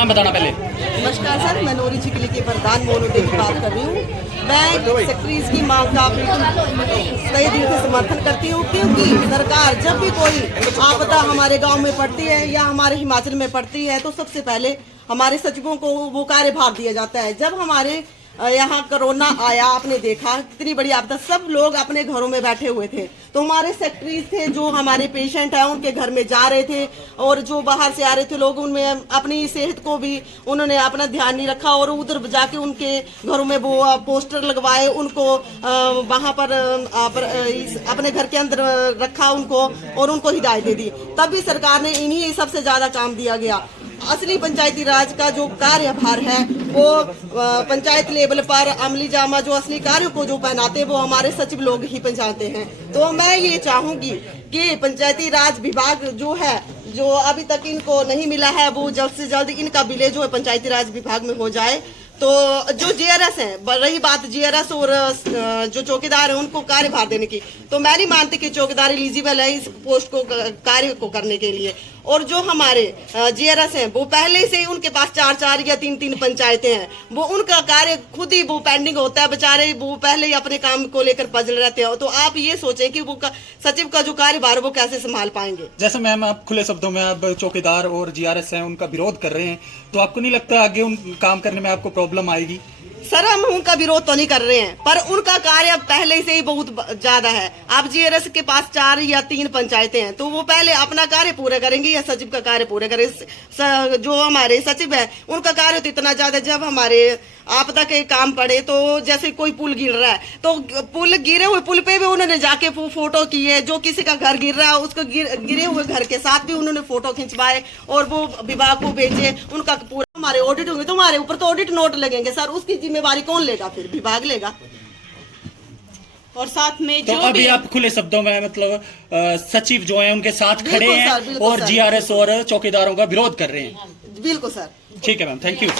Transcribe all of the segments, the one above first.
नाम बताना पहले। नमस्कार सर, मैं नोरी चिकली के प्रधान मोनू देवी बात कर रही हूँ। मैं सेक्रेटरीज की मांग का कई दिन से समर्थन करती हूँ, क्योंकि सरकार जब भी कोई आपदा हमारे गांव में पड़ती है या हमारे हिमाचल में पड़ती है तो सबसे पहले हमारे सचिवों को वो कार्यभार दिया जाता है। जब हमारे यहाँ कोरोना आया, आपने देखा कितनी बड़ी आपदा, सब लोग अपने घरों में बैठे हुए थे, तो हमारे सेक्रेटरीज थे जो हमारे पेशेंट हैं उनके घर में जा रहे थे, और जो बाहर से आ रहे थे लोग उनमें अपनी सेहत को भी उन्होंने अपना ध्यान नहीं रखा, और उधर जाके उनके घरों में वो पोस्टर लगवाए, उनको वहां पर अपने घर के अंदर रखा उनको, और उनको हिदायत दे दी। तब भी सरकार ने इन्हीं सबसे ज्यादा काम दिया गया। असली पंचायती राज का जो कार्यभार है वो पंचायत लेवल पर अमली जामा जो असली कार्य को जो पहनाते वो हमारे सचिव लोग ही पहचानते हैं। तो मैं ये चाहूंगी कि पंचायती राज विभाग जो है, जो अभी तक इनको नहीं मिला है, वो जल्द से जल्द इनका विलय जो है पंचायती राज विभाग में हो जाए। तो जो जीआरएस है, रही बात जीआरएस और जो चौकीदार है उनको कार्यभार देने की, तो मैं नहीं मानती कि चौकीदार एलिजिबल है इस पोस्ट को कार्य को करने के लिए। और जो हमारे जीआरएस हैं वो पहले से ही उनके पास 4 या 3 पंचायतें हैं, वो उनका कार्य खुद ही वो पेंडिंग होता है, बेचारे वो पहले ही अपने काम को लेकर पजल रहते हैं। तो आप ये सोचें कि वो सचिव का जो कार्यभार वो कैसे संभाल पाएंगे। जैसे मैम आप खुले शब्दों में आप चौकीदार और जीआरएस हैं उनका विरोध कर रहे हैं, तो आपको नहीं लगता आगे उन काम करने में आपको प्रॉब्लम आएगी? सर, हम उनका विरोध तो नहीं कर रहे हैं, पर उनका कार्य पहले से ही बहुत ज्यादा है। आप जीआरएस के पास 4 या 3 पंचायतें हैं, तो वो पहले अपना कार्य पूरा करेंगे या सचिव का कार्य पूरा करेंगे? जो हमारे सचिव है उनका कार्य तो इतना ज्यादा, जब हमारे आपदा के काम पड़े तो जैसे कोई पुल गिर रहा है तो पुल गिरे हुए पुल पे भी उन्होंने जाके फोटो किए, जो किसी का घर गिर रहा है उसको गिरे हुए घर के साथ भी उन्होंने फोटो खिंचवाए और वो विभाग को भेजे। उनका पूरा हमारे ऑडिट होंगे तो हमारे ऊपर तो ऑडिट नोट लगेंगे सर, उसकी जिम्मेवारी कौन लेगा? फिर विभाग लेगा। और साथ में तो अभी आप खुले शब्दों में मतलब सचिव जो है उनके साथ खड़े हैं और जीआरएस और चौकीदारों का विरोध कर रहे हैं? बिल्कुल सर। ठीक है मैम, थैंक यू।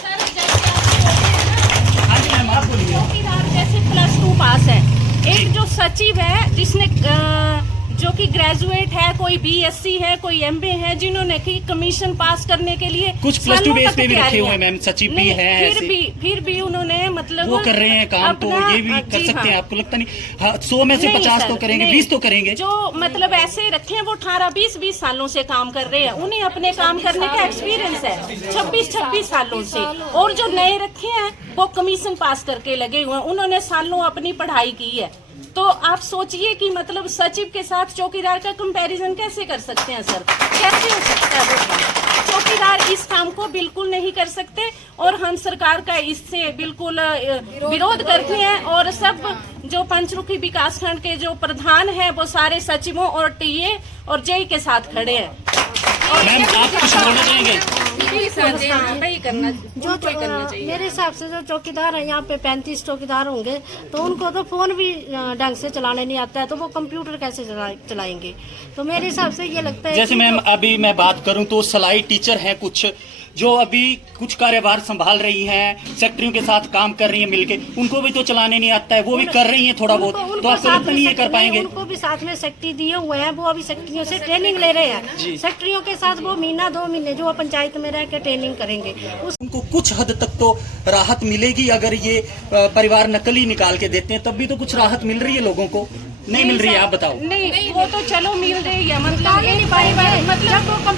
चौकीदार जैसे +2 पास है, एक जो सचिव है जिसने जो कि ग्रेजुएट है, कोई बीएससी है, कोई एमबी है, जिन्होंने की कमीशन पास करने के लिए कुछ +2 बेस पे भी रखे हुए हैं मैम, सचिव भी है, फिर भी उन्होंने मतलब वो कर रहे हैं काम, तो ये भी कर सकते हैं। आपको लगता नहीं? हाँ, 100 में से 50 तो करेंगे, 20 तो करेंगे। जो मतलब ऐसे रखे हैं वो 18-20 सालों से काम कर रहे हैं, उन्हें अपने काम करने का एक्सपीरियंस है 26 सालों से। और जो नए रखे हैं वो कमीशन पास करके लगे हुए हैं, उन्होंने सालों अपनी पढ़ाई की है। तो आप सोचिए कि मतलब सचिव के साथ चौकीदार का कंपैरिजन कैसे कर सकते हैं सर? कैसे हो सकता है वो काम? चौकीदार इस काम को बिल्कुल नहीं कर सकते, और हम सरकार का इससे बिल्कुल विरोध करते हैं। और सब जो पंचरुखी विकासखंड के जो प्रधान हैं वो सारे सचिवों और टीए और जेई के साथ खड़े हैं। मैम आप कुछ बोलना चाहेंगे? मेरे हिसाब से जो चौकीदार है यहाँ पे 35 चौकीदार होंगे, तो उनको तो फोन भी ढंग से चलाने नहीं आता है, तो वो कंप्यूटर कैसे चलाएंगे? तो मेरे हिसाब से ये लगता है जैसे मैम अभी मैं बात करूं तो सिलाई टीचर हैं कुछ जो अभी कुछ कार्यभार संभाल रही हैं, सेक्रेटरियों के साथ काम कर रही हैं मिलके, उनको भी तो चलाने नहीं आता है, वो भी कर रही हैं थोड़ा बहुत, तो आपको लगता नहीं ये कर पाएंगे? उनको भी साथ में सेक्रेटरी दिए हुए हैं, वो अभी सेक्रेटरियों से ट्रेनिंग ले रहे हैं। सेक्रेटरियों के साथ वो 1-2 महीने जो पंचायत में रह के ट्रेनिंग करेंगे, उनको कुछ हद तक तो राहत मिलेगी। अगर ये परिवार नकली निकाल के देते हैं तब भी तो कुछ राहत मिल रही है लोगों को, नहीं मिल रही है? आप बताओ। नहीं, वो तो चलो मिल रही है, मतलब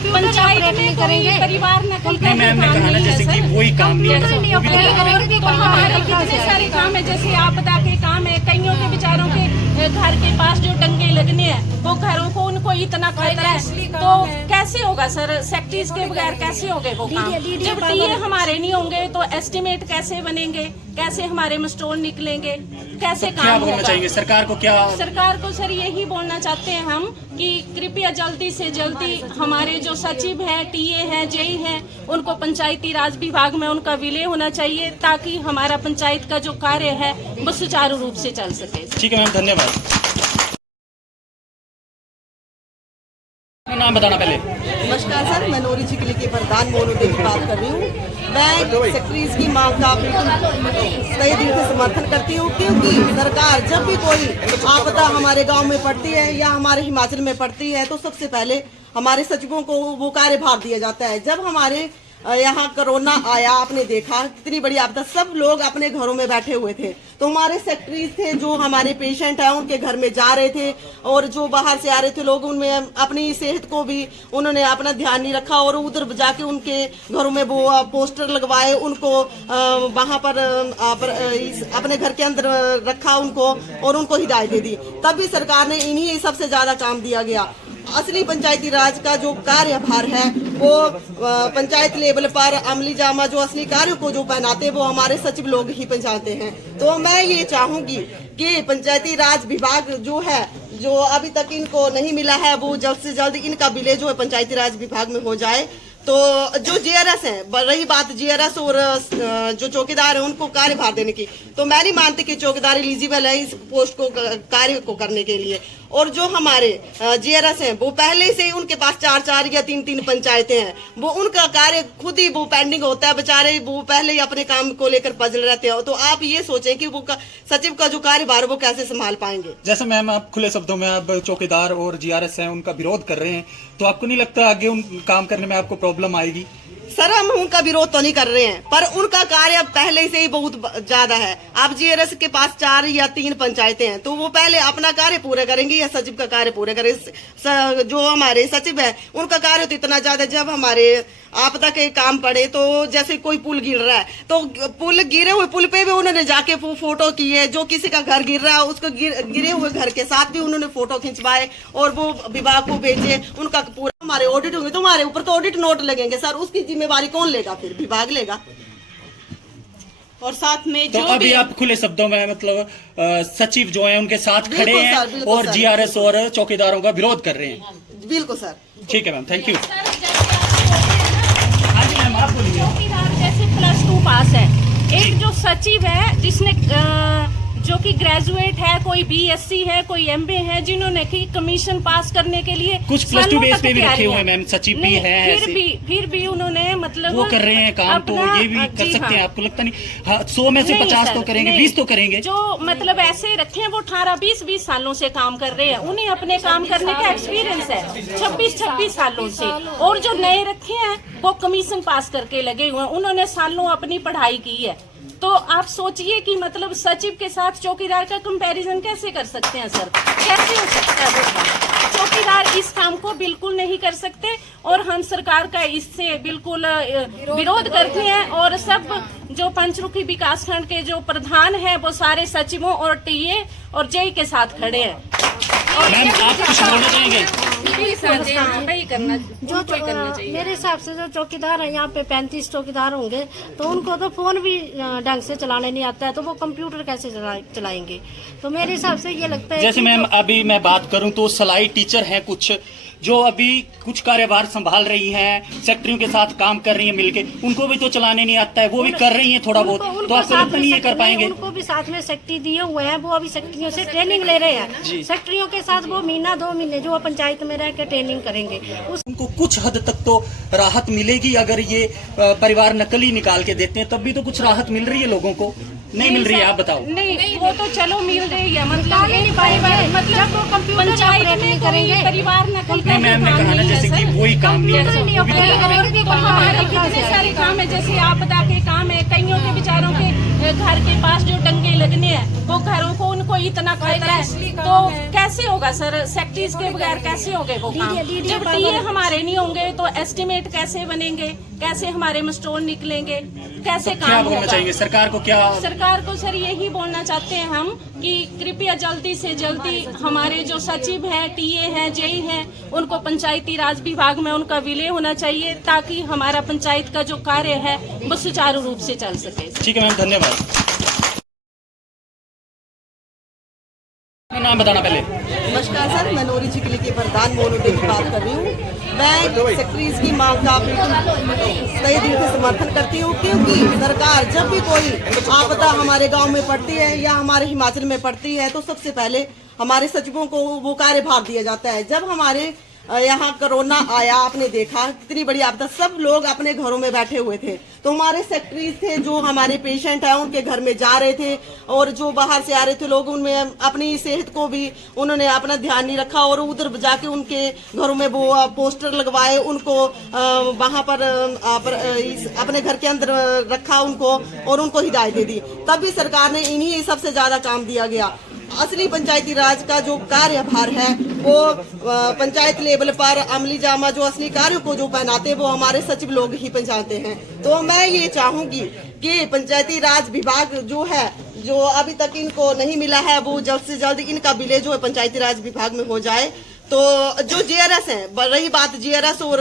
पंचायत में करेंगे परिवार नकल नहीं मैम ने कहा ना जैसे कि वही काम नहीं है, हमारे कितने सारे काम है, जैसे आपदा के काम है, कईयों के बेचारों के घर के पास जो टंगे लगने हैं वो घरों को उनको इतना खतरा है, तो कैसे होगा सर? सेक्रेटरीज के बगैर कैसे होंगे वो काम? जब टीए हमारे नहीं होंगे तो एस्टिमेट कैसे बनेंगे, कैसे हमारे मस्टोर निकलेंगे, कैसे तो काम क्या होगा? बोलना चाहिए सरकार को? क्या सरकार को सर यही बोलना चाहते हैं हम कि कृपया जल्दी से जल्दी हमारे जो सचिव हैं, टीए हैं, जेई हैं, उनको पंचायती राज विभाग में उनका विलय होना चाहिए, ताकि हमारा पंचायत का जो कार्य है वो सुचारू रूप से चल सके। ठीक है मैम, धन्यवाद। नाम बताना पहले। नमस्कार सर, मैं नोरी चिकली के प्रधान मोनू देवी बात कर रही हूँ। मैं सेक्रेटरीज की मांग का कई दिन से समर्थन करती हूँ, क्योंकि सरकार जब भी कोई आपदा हमारे गांव में पड़ती है या हमारे हिमाचल में पड़ती है तो सबसे पहले हमारे सचिवों को वो कार्यभार दिया जाता है। जब हमारे यहाँ कोरोना आया, आपने देखा कितनी बड़ी आपदा, सब लोग अपने घरों में बैठे हुए थे। तो हमारे सेक्रेटरीज थे जो हमारे पेशेंट हैं उनके घर में जा रहे थे, और जो बाहर से आ रहे थे लोग उनमें अपनी सेहत को भी उन्होंने अपना ध्यान नहीं रखा, और उधर जाके उनके घरों में वो पोस्टर लगवाए, उनको वहां पर अपने घर के अंदर रखा उनको, और उनको हिदायत दे दी। तब भी सरकार ने इन्हीं सबसे ज्यादा काम दिया गया। असली पंचायती राज का जो कार्यभार है वो पंचायत लेवल पर अमली जामा जो असली कार्य को जो पहनाते हैं वो हमारे सचिव लोग ही पहचानते हैं। तो मैं ये चाहूंगी कि पंचायती राज विभाग जो है, जो अभी तक इनको नहीं मिला है, वो जल्द से जल्द इनका विलय जो है पंचायती राज विभाग में हो जाए। तो जो जीआरएस है, रही बात जीआरएस और जो चौकीदार है उनको कार्यभार देने की, तो मैं नहीं मानती कि चौकीदार एलिजिबल है इस पोस्ट को कार्य को करने के लिए। और जो हमारे जीआरएस हैं वो पहले से ही उनके पास 4 या 3 पंचायतें हैं, वो उनका कार्य खुद ही वो पेंडिंग होता है, बेचारे वो पहले ही अपने काम को लेकर पजल रहते हैं। तो आप ये सोचें कि वो सचिव का जो कार्यभार वो कैसे संभाल पाएंगे। जैसे मैम आप खुले शब्दों में आप चौकीदार और जीआरएस हैं उनका विरोध कर रहे हैं, तो आपको नहीं लगता आगे उन काम करने में आपको प्रॉब्लम आएगी? सर, हम उनका विरोध तो नहीं कर रहे हैं, पर उनका कार्य पहले से ही बहुत ज्यादा है। आप जीआरएस के पास 4 या 3 पंचायतें हैं, तो वो पहले अपना कार्य पूरा करेंगे या सचिव का कार्य पूरा करेंगे? जो हमारे सचिव है उनका कार्य तो इतना ज्यादा, जब हमारे आपदा के काम पड़े तो जैसे कोई पुल गिर रहा है, तो पुल गिरे हुए पुल पे भी उन्होंने जाके फोटो की है। जो किसी का घर गिर रहा है उसको गिरे हुए घर के साथ भी उन्होंने फोटो खिंचवाए और वो विभाग को भेजे। उनका पूरा हमारे ऑडिट होंगे तो हमारे ऊपर तो ऑडिट नोट लगेंगे सर, उसकी जिम्मेवारी कौन लेगा? फिर विभाग लेगा। और साथ में तो जो अभी भी आप खुले शब्दों में मतलब सचिव जो है उनके साथ खड़े बिल्कुल हैं सर, बिल्कुल और सर। जीआरएस और चौकीदारों का विरोध कर रहे हैं। बिल्कुल सर। ठीक है मैम, थैंक यू। हाँ जी मैम, आप बोलिए। चौकीदार जैसे +2 पास है, एक जो सचिव है जिसने जो कि ग्रेजुएट है, कोई बीएससी है, कोई एमबीए है, जिन्होंने की कमीशन पास करने के लिए कुछ +2 बेस पे भी रखे हुए हैं मैम, सचिव भी है। फिर भी उन्होंने मतलब वो कर रहे हैं काम, तो ये भी कर सकते हैं। आपको लगता नहीं 100 में से 50 तो करेंगे, 20 तो करेंगे? जो मतलब ऐसे रखे हैं वो 18-20 सालों से काम कर रहे हैं, उन्हें अपने काम करने का एक्सपीरियंस है 26 सालों से। और जो नए रखे हैं वो कमीशन पास करके लगे हुए हैं, उन्होंने सालों अपनी पढ़ाई की है। तो आप सोचिए कि मतलब सचिव के साथ चौकीदार का कंपैरिजन कैसे कर सकते हैं सर? कैसे हो सकता है वो काम? चौकीदार इस काम को बिल्कुल नहीं कर सकते, और हम सरकार का इससे बिल्कुल विरोध करते हैं। और सब जो पंचरुखी विकास खंड के जो प्रधान हैं वो सारे सचिवों और टीए और जेई के साथ खड़े हैं। मैम आप कुछ बोलना चाहेंगे? मेरे हिसाब से जो चौकीदार है यहाँ पे 35 चौकीदार होंगे, तो उनको तो फोन भी ढंग से चलाने नहीं आता है, तो वो कंप्यूटर कैसे चलाएंगे? तो मेरे हिसाब से ये लगता है जैसे मैम अभी मैं बात करूं तो सिलाई टीचर हैं कुछ जो अभी कुछ कार्यभार संभाल रही हैं, सेक्रेटरियों के साथ काम कर रही हैं मिलके, उनको भी तो चलाने नहीं आता है, वो भी कर रही हैं थोड़ा बहुत। तो आपको लगता नहीं ये कर पाएंगे? उनको भी साथ में सेक्रेटरी दिए हुए हैं, वो अभी सेक्रेटरियों से ट्रेनिंग ले रहे हैं। सेक्रेटरियों के साथ वो महीना 2 महीने जो पंचायत में रह के ट्रेनिंग करेंगे, उनको कुछ हद तक तो राहत मिलेगी। अगर ये परिवार नकली निकाल के देते हैं तब भी तो कुछ राहत मिल रही है लोगों को, नहीं मिल रही है? आप बताओ। नहीं, वो तो चलो मिल रही है, मतलब वो पंचायत में करेंगे, परिवार नकल मैम ने कहा ना जैसे कि वही काम नहीं है, हमारे कितने सारे काम है, जैसे आपदा के काम है, कईयों के बेचारों के घर के पास जो डंगे लगने हैं वो घरों को उनको इतना खतरा है, तो कैसे होगा सर? सेक्रेटरीज के बगैर कैसे होंगे वो काम? जब टीए हमारे नहीं होंगे तो एस्टिमेट कैसे बनेंगे, कैसे हमारे मस्टोर निकलेंगे, कैसे क्या काम बोलना होगा? चाहिए सरकार को? क्या सरकार को सर यही बोलना चाहते हैं हम कि कृपया जल्दी से जल्दी हमारे जो सचिव हैं, टीए हैं, जेई हैं, उनको पंचायती राज विभाग में उनका विलय होना चाहिए, ताकि हमारा पंचायत का जो कार्य है वो सुचारू रूप से चल सके। ठीक है मैम, धन्यवाद। नाम बताना पहले। नमस्कार सर, मैं नोरी चिकली के प्रधान मोनू देवी बात कर रही हूँ। मैं सेक्रेटरीज की मांग का बिल्कुल सही दिल से समर्थन करती हूँ, क्योंकि सरकार जब भी कोई आपदा हमारे गांव में पड़ती है या हमारे हिमाचल में पड़ती है तो सबसे पहले हमारे सचिवों को वो कार्यभार दिया जाता है। जब हमारे यहाँ कोरोना आया, आपने देखा कितनी बड़ी आपदा, सब लोग अपने घरों में बैठे हुए थे। तो हमारे सेक्रेटरीज थे जो हमारे पेशेंट हैं उनके घर में जा रहे थे, और जो बाहर से आ रहे थे लोग उनमें अपनी सेहत को भी उन्होंने अपना ध्यान नहीं रखा, और उधर जाके उनके घरों में वो पोस्टर लगवाए, उनको वहां पर अपने घर के अंदर रखा उनको, और उनको हिदायत दे दी। तब भी सरकार ने इन्हीं सबसे ज्यादा काम दिया गया। असली पंचायती राज का जो कार्यभार है वो पंचायत लेवल पर अमली जामा जो असली कार्यों को जो पहनाते हैं वो हमारे सचिव लोग ही पहचानते हैं। तो मैं ये चाहूंगी कि पंचायती राज विभाग जो है, जो अभी तक इनको नहीं मिला है, वो जल्द से जल्द इनका विलय जो है पंचायती राज विभाग में हो जाए। तो जो जीआरएस है, रही बात जीआरएस और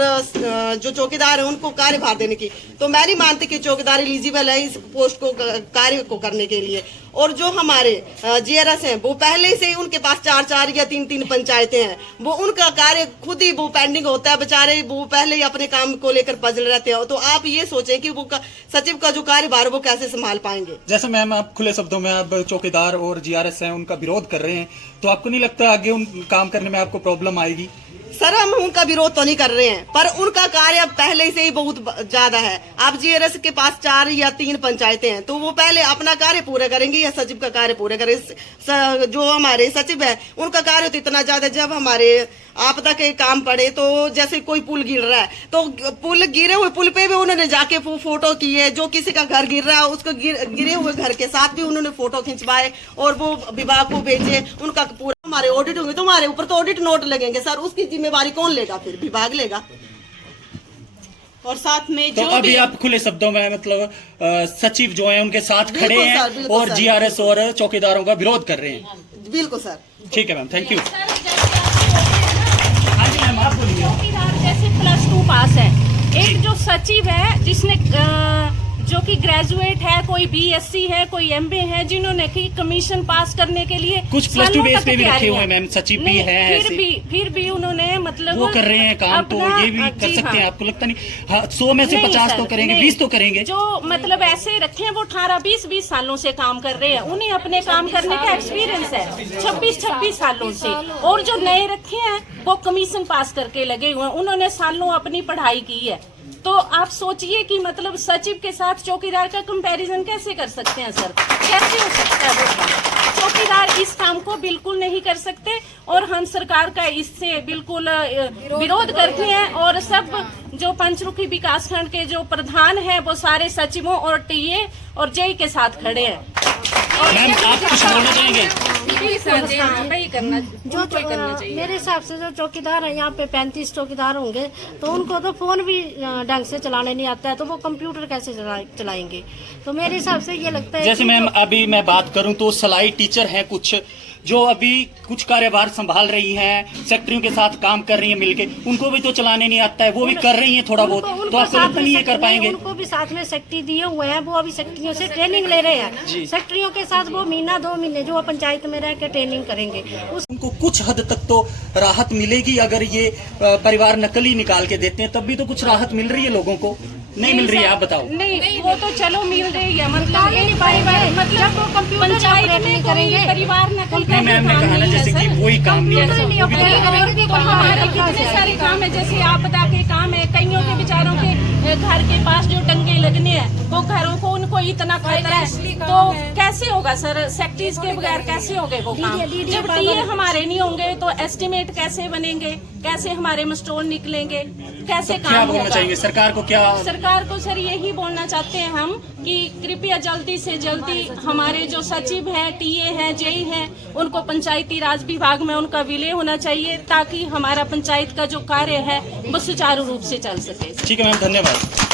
जो चौकीदार है उनको कार्यभार देने की, तो मैं नहीं मानती कि चौकीदार एलिजिबल है इस पोस्ट को कार्य को करने के लिए। और जो हमारे जीआरएस हैं वो पहले से ही उनके पास 4 या 3 पंचायतें हैं, वो उनका कार्य खुद ही वो पेंडिंग होता है, बेचारे वो पहले ही अपने काम को लेकर पजल रहते हैं। तो आप ये सोचें कि वो सचिव का जो कार्यभार वो कैसे संभाल पाएंगे। जैसे मैम आप खुले शब्दों में आप चौकीदार और जीआरएस हैं उनका विरोध कर रहे हैं, तो आपको नहीं लगता आगे उन काम करने में आपको प्रॉब्लम आएगी? सर, हम उनका विरोध तो नहीं कर रहे हैं, पर उनका कार्य पहले से ही बहुत ज्यादा है। आप जीआरएस के पास 4 या 3 पंचायतें हैं, तो वो पहले अपना कार्य पूरा करेंगे या सचिव का कार्य पूरा करेंगे? जो हमारे सचिव है उनका कार्य तो इतना ज्यादा, जब हमारे आपदा के काम पड़े तो जैसे कोई पुल गिर रहा है, तो पुल गिरे हुए पुल पे भी उन्होंने जाके फोटो की है। जो किसी का घर गिर रहा है उसको गिरे हुए घर के साथ भी उन्होंने फोटो खिंचवाए और वो विभाग को भेजे। उनका पूरा हमारे ऑडिट होंगे तो हमारे ऊपर तो ऑडिट नोट लगेंगे सर, उसकी जिम्मेवारी कौन लेगा? फिर विभाग लेगा। और साथ में तो जो अभी आप खुले शब्दों में मतलब सचिव जो है उनके साथ खड़े हैं और जीआरएस और चौकीदारों का विरोध कर रहे हैं। बिल्कुल सर। ठीक है मैम, थैंक यू। चौकीदार जैसे +2 पास है, एक जो सचिव है जिसने जो कि ग्रेजुएट है, कोई बीएससी है, कोई एमबीए है, जिन्होंने की कमीशन पास करने के लिए कुछ +2 बेस पे भी रखे हुए हैं मैम, सचिव भी है। फिर भी उन्होंने मतलब वो कर रहे हैं काम, तो ये भी कर सकते हैं। आपको लगता नहीं? हाँ, 100 में से 50 तो करेंगे, 20 तो करेंगे। जो मतलब ऐसे रखे हैं वो 18-20 सालों से काम कर रहे हैं, उन्हें अपने काम करने का एक्सपीरियंस है 26 सालों से। और जो नए रखे हैं वो कमीशन पास करके लगे हुए हैं, उन्होंने सालों अपनी पढ़ाई की है। तो आप सोचिए कि मतलब सचिव के साथ चौकीदार का कंपैरिजन कैसे कर सकते हैं सर? कैसे हो सकता है वो काम? चौकीदार इस काम को बिल्कुल नहीं कर सकते, और हम सरकार का इससे बिल्कुल विरोध करते हैं। और सब जो पंचरुखी विकास खंड के जो प्रधान हैं वो सारे सचिवों और टीए और जेई के साथ खड़े हैं। मैम, आप कुछ बोलना चाहेंगे? मेरे हिसाब से जो चौकीदार है यहाँ पे 35 चौकीदार होंगे, तो उनको तो फोन भी ढंग से चलाने नहीं आता है, तो वो कंप्यूटर कैसे चलाएंगे? तो मेरे हिसाब से ये लगता है जैसे मैम अभी मैं बात करूं तो सिलाई टीचर हैं कुछ जो अभी कुछ कार्यभार संभाल रही हैं, सेक्रेटरियों के साथ काम कर रही हैं मिलके, उनको भी तो चलाने नहीं आता है, वो भी कर रही हैं थोड़ा बहुत। तो आपको लगता नहीं ये कर पाएंगे? उनको भी साथ में सेक्रेटरी दिए हुए हैं, वो अभी सेक्रेटरियों से ट्रेनिंग ले रहे हैं। सेक्रेटरियों के साथ वो 1-2 महीने जो पंचायत में रह के ट्रेनिंग करेंगे, उनको कुछ हद तक तो राहत मिलेगी। अगर ये परिवार नकली निकाल के देते हैं तब भी तो कुछ राहत मिल रही है लोगों को, नहीं मिल रही है? आप बताओ। नहीं, वो तो चलो मिल रही है, मतलब वो पंचायत में करेंगे, परिवार नकल का मैम ने कहा ना जैसे कि वही काम नहीं है, हमारे कितने सारे काम है, जैसे आपदा के काम है, कईयों के बेचारों के घर के पास जो डंगे लगने हैं वो घरों को उनको इतना खतरा है, तो कैसे होगा सर? सेक्रेटरीज के बगैर कैसे होंगे वो काम? जब टीए हमारे नहीं होंगे तो एस्टिमेट कैसे बनेंगे, कैसे हमारे मस्टोल निकलेंगे, कैसे क्या काम बोलना होगा? चाहिए सरकार को? क्या सरकार को सर यही बोलना चाहते हैं हम कि कृपया जल्दी से जल्दी हमारे जो सचिव हैं, टीए हैं, जेई हैं, उनको पंचायती राज विभाग में उनका विलय होना चाहिए, ताकि हमारा पंचायत का जो कार्य है वो सुचारू रूप से चल सके। ठीक है मैम, धन्यवाद।